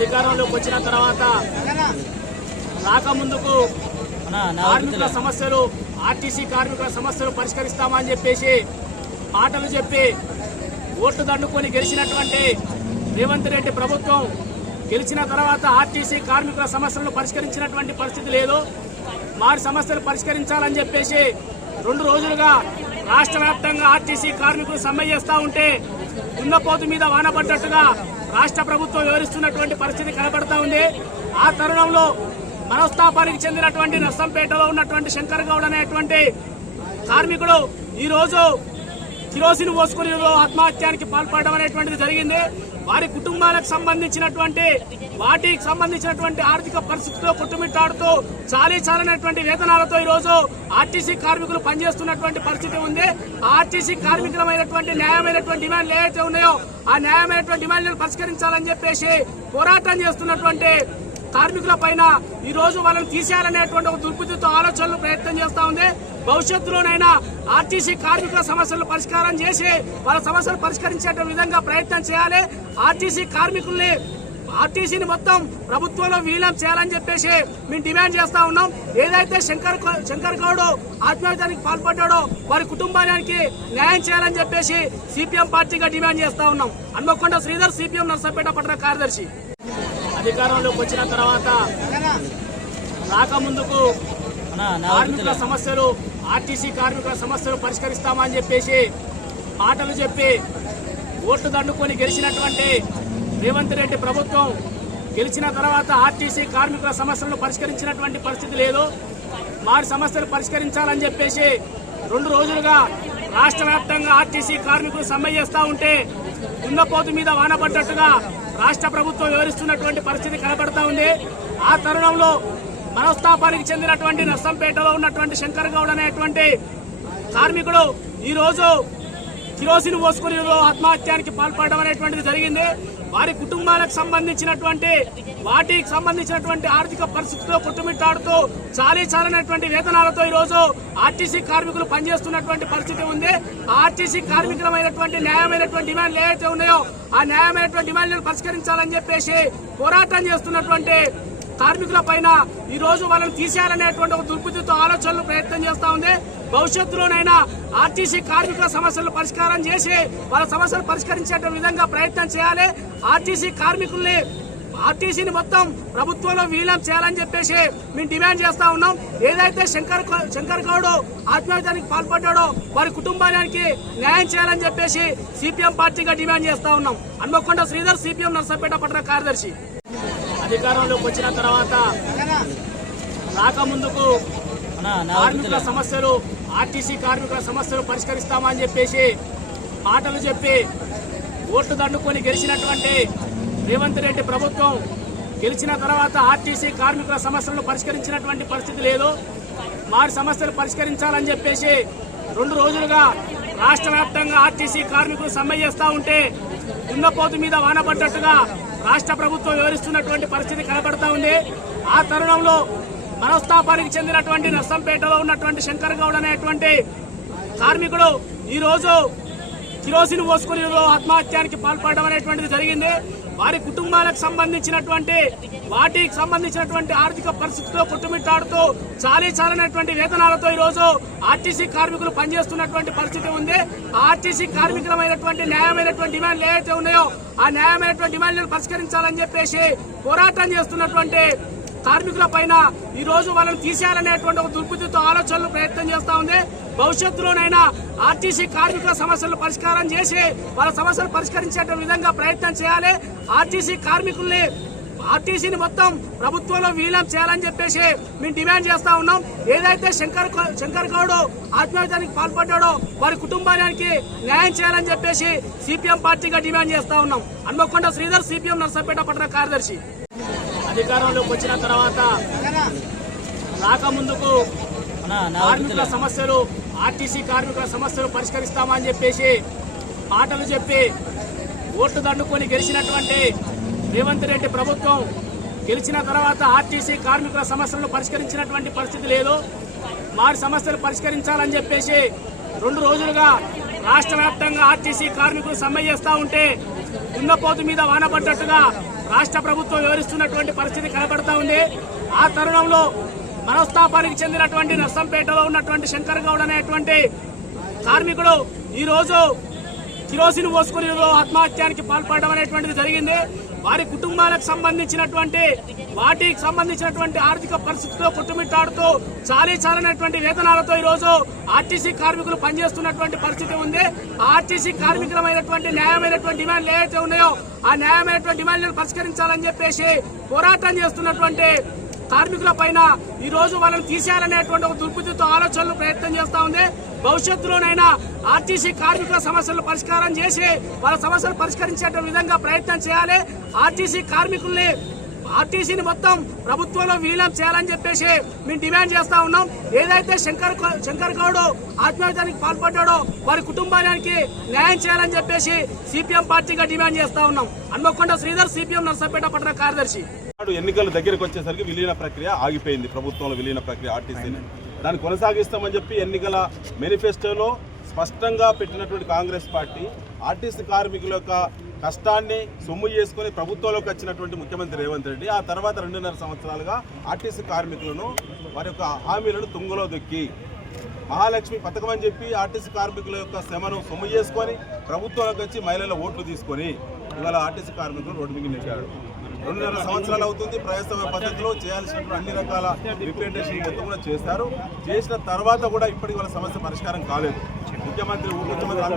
అధికారంలోకి వచ్చిన తర్వాత రాకముందుకు కార్మికుల సమస్యలు ఆర్టీసీ కార్మికుల సమస్యలు పరిష్కరిస్తామని చెప్పేసి మాటలు చెప్పి ఓట్లు దండుకొని గెలిచినటువంటి రేవంత్ రెడ్డి ప్రభుత్వం గెలిచిన తర్వాత ఆర్టీసీ కార్మికుల సమస్యలను పరిష్కరించినటువంటి పరిస్థితి లేదు. వారి సమస్యలు పరిష్కరించాలని చెప్పేసి 2 రోజులుగా రాష్ట్ర వ్యాప్తంగా ఆర్టీసీ కార్మికులు సమ్మె చేస్తా ఉంటే దున్నపోతు మీద వానపడ్డట్టుగా రాష్ట్ర ప్రభుత్వం వివరిస్తున్నటువంటి పరిస్థితి కనబడతా ఉంది. ఆ తరుణంలో మనస్తాపానికి చెందినటువంటి నర్సంపేటలో ఉన్నటువంటి శంకర్ గౌడ్ అనేటువంటి కార్మికుడు ఈ రోజు కిరోసిన్ పోసుకుని ఆత్మహత్యానికి పాల్పడడం అనేటువంటిది జరిగింది. వారి కుటుంబాలకు సంబంధించినటువంటి ఆర్థిక పరిస్థితితో కొట్టుమిట్టాడుతూ చాలీనటువంటి వేతనాలతో ఈ రోజు ఆర్టీసీ కార్మికులు పనిచేస్తున్నటువంటి పరిస్థితి ఉంది. ఆర్టీసీ కార్మికులమైనటువంటి న్యాయమైనటువంటి డిమాండ్లు ఏవైతే ఉన్నాయో ఆ న్యాయమైనటువంటి డిమాండ్లను పరిష్కరించాలని చెప్పేసి పోరాటం చేస్తున్నటువంటి కార్మికుల పైన ఈ రోజు వాళ్ళని తీసేయాలనేటువంటి ఒక దుర్బుద్ధితో ఆలోచనలు ప్రయత్నం చేస్తా ఉంది. భవిష్యత్తులోనైనా ఆర్టీసీ కార్మికుల సమస్యలు పరిష్కారం చేసి వాళ్ళ సమస్యలు పరిష్కరించే విధంగా ప్రయత్నం చేయాలి. ఆర్టీసీని మొత్తం ప్రభుత్వంలో విలీనం చేయాలని చెప్పేసి మేము డిమాండ్ చేస్తా ఉన్నాం. ఏదైతే శంకర్ గౌడ్ ఆత్మహత్యానికి పాల్పడ్డాడో వారి కుటుంబానికి న్యాయం చేయాలని చెప్పేసి సిపిఎం పార్టీగా డిమాండ్ చేస్తా ఉన్నాం. హన్మకొండ శ్రీధర్, సిపిఎం నర్సంపేట పట్టణ కార్యదర్శి. అధికారంలోకి వచ్చిన తర్వాత రాకముందుకు కార్మికుల సమస్యలు ఆర్టీసీ కార్మికుల సమస్యలు పరిష్కరిస్తామని చెప్పేసి మాటలు చెప్పి ఓట్లు దండుకొని గెలిచినటువంటి రేవంత్ రెడ్డి ప్రభుత్వం గెలిచిన తర్వాత ఆర్టీసీ కార్మికుల సమస్యలను పరిష్కరించినటువంటి పరిస్థితి లేదు. వారి సమస్యలు పరిష్కరించాలని చెప్పేసి 2 రోజులుగా రాష్ట్ర వ్యాప్తంగా ఆర్టీసీ కార్మికులు సమ్మె చేస్తా ఉంటే దున్నపోతు మీద వానపడ్డట్టుగా రాష్ట్ర ప్రభుత్వం వివరిస్తున్నటువంటి పరిస్థితి కనబడతా ఉంది. ఆ తరుణంలో మనస్తాపానికి చెందినటువంటి నర్సంపేటలో ఉన్నటువంటి శంకర్ గౌడ్ అనేటువంటి కార్మికుడు ఈ రోజు కిరోసిన్ పోసుకుని ఆత్మహత్యానికి పాల్పడడం అనేటువంటిది జరిగింది. వారి కుటుంబాలకు సంబంధించినటువంటి ఆర్థిక పరిస్థితితో కొట్టుమిట్టాడుతూ చాలీనటువంటి వేతనాలతో ఈ రోజు ఆర్టీసీ కార్మికులు పనిచేస్తున్నటువంటి పరిస్థితి ఉంది. ఆర్టీసీ కార్మికులమైనటువంటి న్యాయమైనటువంటి డిమాండ్లు ఏవైతే ఉన్నాయో ఆ న్యాయమైనటువంటి డిమాండ్లను పరిష్కరించాలని చెప్పేసి పోరాటం చేస్తున్నటువంటి కార్మికుల పైన ఈ రోజు వాళ్ళని తీసేయాలనేటువంటి ఒక దుర్బుద్ధితో ఆలోచనలు ప్రయత్నం చేస్తా ఉంది. భవిష్యత్తులోనైనా ఆర్టీసీ కార్మికుల సమస్యలు పరిష్కారం చేసి వాళ్ళ సమస్యలు పరిష్కరించే విధంగా ప్రయత్నం చేయాలి. ఆర్టీసీని మొత్తం ప్రభుత్వంలో విలీనం చేయాలని చెప్పేసి మేము డిమాండ్ చేస్తా ఉన్నాం. ఏదైతే శంకర్ గౌడ్ ఆత్మహత్యానికి పాల్పడ్డాడో వారి కుటుంబానికి న్యాయం చేయాలని చెప్పేసి సిపిఎం పార్టీగా డిమాండ్ చేస్తా ఉన్నాం. హన్మకొండ శ్రీధర్, సిపిఎం నర్సంపేట పట్టణ కార్యదర్శి. అధికారంలోకి వచ్చిన తర్వాత రాకముందుకు కార్మికుల సమస్యలు ఆర్టీసీ కార్మికుల సమస్యలు పరిష్కరిస్తామని చెప్పేసి మాటలు చెప్పి ఓట్లు దండుకొని గెలిచినటువంటి రేవంత్ రెడ్డి ప్రభుత్వం గెలిచిన తర్వాత ఆర్టీసీ కార్మికుల సమస్యలను పరిష్కరించినటువంటి పరిస్థితి లేదు. వారి సమస్యలు పరిష్కరించాలని చెప్పేసి 2 రోజులుగా రాష్ట్ర వ్యాప్తంగా ఆర్టీసీ కార్మికులు సమ్మె చేస్తా ఉంటే దున్నపోతు మీద వానపడ్డట్టుగా రాష్ట్ర ప్రభుత్వం వివరిస్తున్నటువంటి పరిస్థితి కనబడతా ఉంది. ఆ తరుణంలో మనస్తాపానికి చెందినటువంటి నర్సంపేటలో ఉన్నటువంటి శంకర్ గౌడ్ అనేటువంటి కార్మికుడు ఈ రోజు కిరోసిన్ పోసుకుని ఆత్మహత్యానికి పాల్పడడం అనేటువంటిది జరిగింది. వారి కుటుంబాలకు సంబంధించినటువంటి ఆర్థిక పరిస్థితితో కొట్టుమిట్టాడుతూ చాలీనటువంటి వేతనాలతో ఈ రోజు ఆర్టీసీ కార్మికులు పనిచేస్తున్నటువంటి పరిస్థితి ఉంది. ఆర్టీసీ కార్మికులమైనటువంటి న్యాయమైనటువంటి డిమాండ్లు ఏవైతే ఉన్నాయో ఆ న్యాయమైనటువంటి డిమాండ్లను పరిష్కరించాలని చెప్పేసి పోరాటం చేస్తున్నటువంటి కార్మికుల పైన ఈ రోజు వాళ్ళని తీసేయాలనేటువంటి ఒక దుర్బుద్ధితో ఆలోచనలు ప్రయత్నం చేస్తా ఉంది. భవిష్యత్తులోనైనా ఆర్టీసీ కార్మికుల సమస్యలు పరిష్కారం చేసి వాళ్ళ సమస్యలు పరిష్కరించే విధంగా ప్రయత్నం చేయాలి. ఆర్టీసీని మొత్తం ప్రభుత్వంలో విలీనం చేయాలని చెప్పేసి మేము డిమాండ్ చేస్తా ఉన్నాం. ఏదైతే శంకర్ గౌడ్ ఆత్మహత్యానికి పాల్పడ్డాడో వారి కుటుంబానికి న్యాయం చేయాలని చెప్పేసి సిపిఎం పార్టీగా డిమాండ్ చేస్తా ఉన్నాం. హన్మకొండ శ్రీధర్, సిపిఎం నర్సంపేట పట్టణ కార్యదర్శి. అధికారంలోకి వచ్చిన తర్వాత రాకముందుకు కార్మికుల సమస్యలు ఆర్టీసీ కార్మికుల సమస్యలు పరిష్కరిస్తామని చెప్పేసి మాటలు చెప్పి ఓట్లు దండుకొని గెలిచినటువంటి రేవంత్ రెడ్డి ప్రభుత్వం గెలిచిన తర్వాత ఆర్టీసీ కార్మికుల సమస్యలను పరిష్కరించినటువంటి పరిస్థితి లేదు. వారి సమస్యలు పరిష్కరించాలని చెప్పేసి 2 రోజులుగా రాష్ట్ర వ్యాప్తంగా ఆర్టీసీ కార్మికులు సమ్మె చేస్తా ఉంటే దున్నపోతు మీద వానపడ్డట్టుగా రాష్ట్ర ప్రభుత్వం వివరిస్తున్నటువంటి పరిస్థితి కనబడతా ఉంది. ఆ తరుణంలో మనస్తాపానికి చెందినటువంటి నర్సంపేటలో ఉన్నటువంటి శంకర్ గౌడ్ అనేటువంటి కార్మికుడు ఈ రోజు కిరోసిన్ పోసుకుని ఆత్మహత్యానికి పాల్పడడం అనేటువంటిది జరిగింది. వారి కుటుంబాలకు సంబంధించినటువంటి ఆర్థిక పరిస్థితుల్లో కొట్టుమిట్టాడుతూ చాలీనటువంటి వేతనాలతో ఈ రోజు ఆర్టీసీ కార్మికులు పనిచేస్తున్నటువంటి పరిస్థితి ఉంది. ఆర్టీసీ కార్మికులమైనటువంటి న్యాయమైనటువంటి డిమాండ్లు ఏవైతే ఉన్నాయో ఆ న్యాయమైనటువంటి డిమాండ్లను పరిష్కరించాలని చెప్పేసి పోరాటం చేస్తున్నటువంటి కార్మికుల పైన ఈ రోజు వాళ్ళని తీసేయాలనేటువంటి ఒక దుర్బుద్ధితో ఆలోచనలు ప్రయత్నం చేస్తా ఉంది. భవిష్యత్తులోనైనా ఆర్టీసీ కార్మికుల సమస్యలను పరిష్కారం చేసి వాళ్ళ సమస్యలు పరిష్కరించే విధంగా ప్రయత్నం చేయాలి. ఆర్టీసీని మొత్తం ప్రభుత్వంలో విలీనం చేయాలని చెప్పేసి మేము డిమాండ్ చేస్తా ఉన్నాం. ఏదైతే శంకర్ గౌడ్ ఆత్మహత్యానికి పాల్పడ్డాడో వారి కుటుంబానికి న్యాయం చేయాలని చెప్పేసి సిపిఎం పార్టీగా డిమాండ్ చేస్తా ఉన్నాం. హన్మకొండ శ్రీధర్, సిపిఎం నర్సంపేట పట్టణ కార్యదర్శి. ఎన్నికల దగ్గరకు వచ్చేసరికి విలీన ప్రక్రియ ఆగిపోయింది. ప్రభుత్వంలో విలీన ప్రక్రియ ఆర్టీసీని దాన్ని కొనసాగిస్తామని చెప్పి ఎన్నికల మేనిఫెస్టోలో స్పష్టంగా పెట్టినటువంటి కాంగ్రెస్ పార్టీ ఆర్టీసీ కార్మికుల యొక్క కష్టాన్ని సొమ్ము చేసుకుని ప్రభుత్వంలోకి వచ్చినటువంటి ముఖ్యమంత్రి రేవంత్ రెడ్డి ఆ తర్వాత 2.5 సంవత్సరాలుగా ఆర్టీసీ కార్మికులను వారి యొక్క హామీలను తుంగలో దొక్కి మహాలక్ష్మి పథకం అని చెప్పి ఆర్టీసీ కార్మికుల యొక్క శ్రమను సొమ్ము చేసుకొని ప్రభుత్వంలోకి వచ్చి మహిళల ఓట్లు తీసుకొని ఇవాళ ఆర్టీసీ కార్మికులు రోడ్డు మీద నెట్టాడు. 2.5 సంవత్సరాలు అవుతుంది. ప్రజాస్వామ్య పద్ధతిలో చేయాల్సినటువంటి అన్ని రకాల రిప్రజెంటేషన్ మొత్తం కూడా చేస్తారు. చేసిన తర్వాత కూడా ఇప్పటికి వాళ్ళ సమస్య పరిష్కారం కాలేదు. ముఖ్యమంత్రి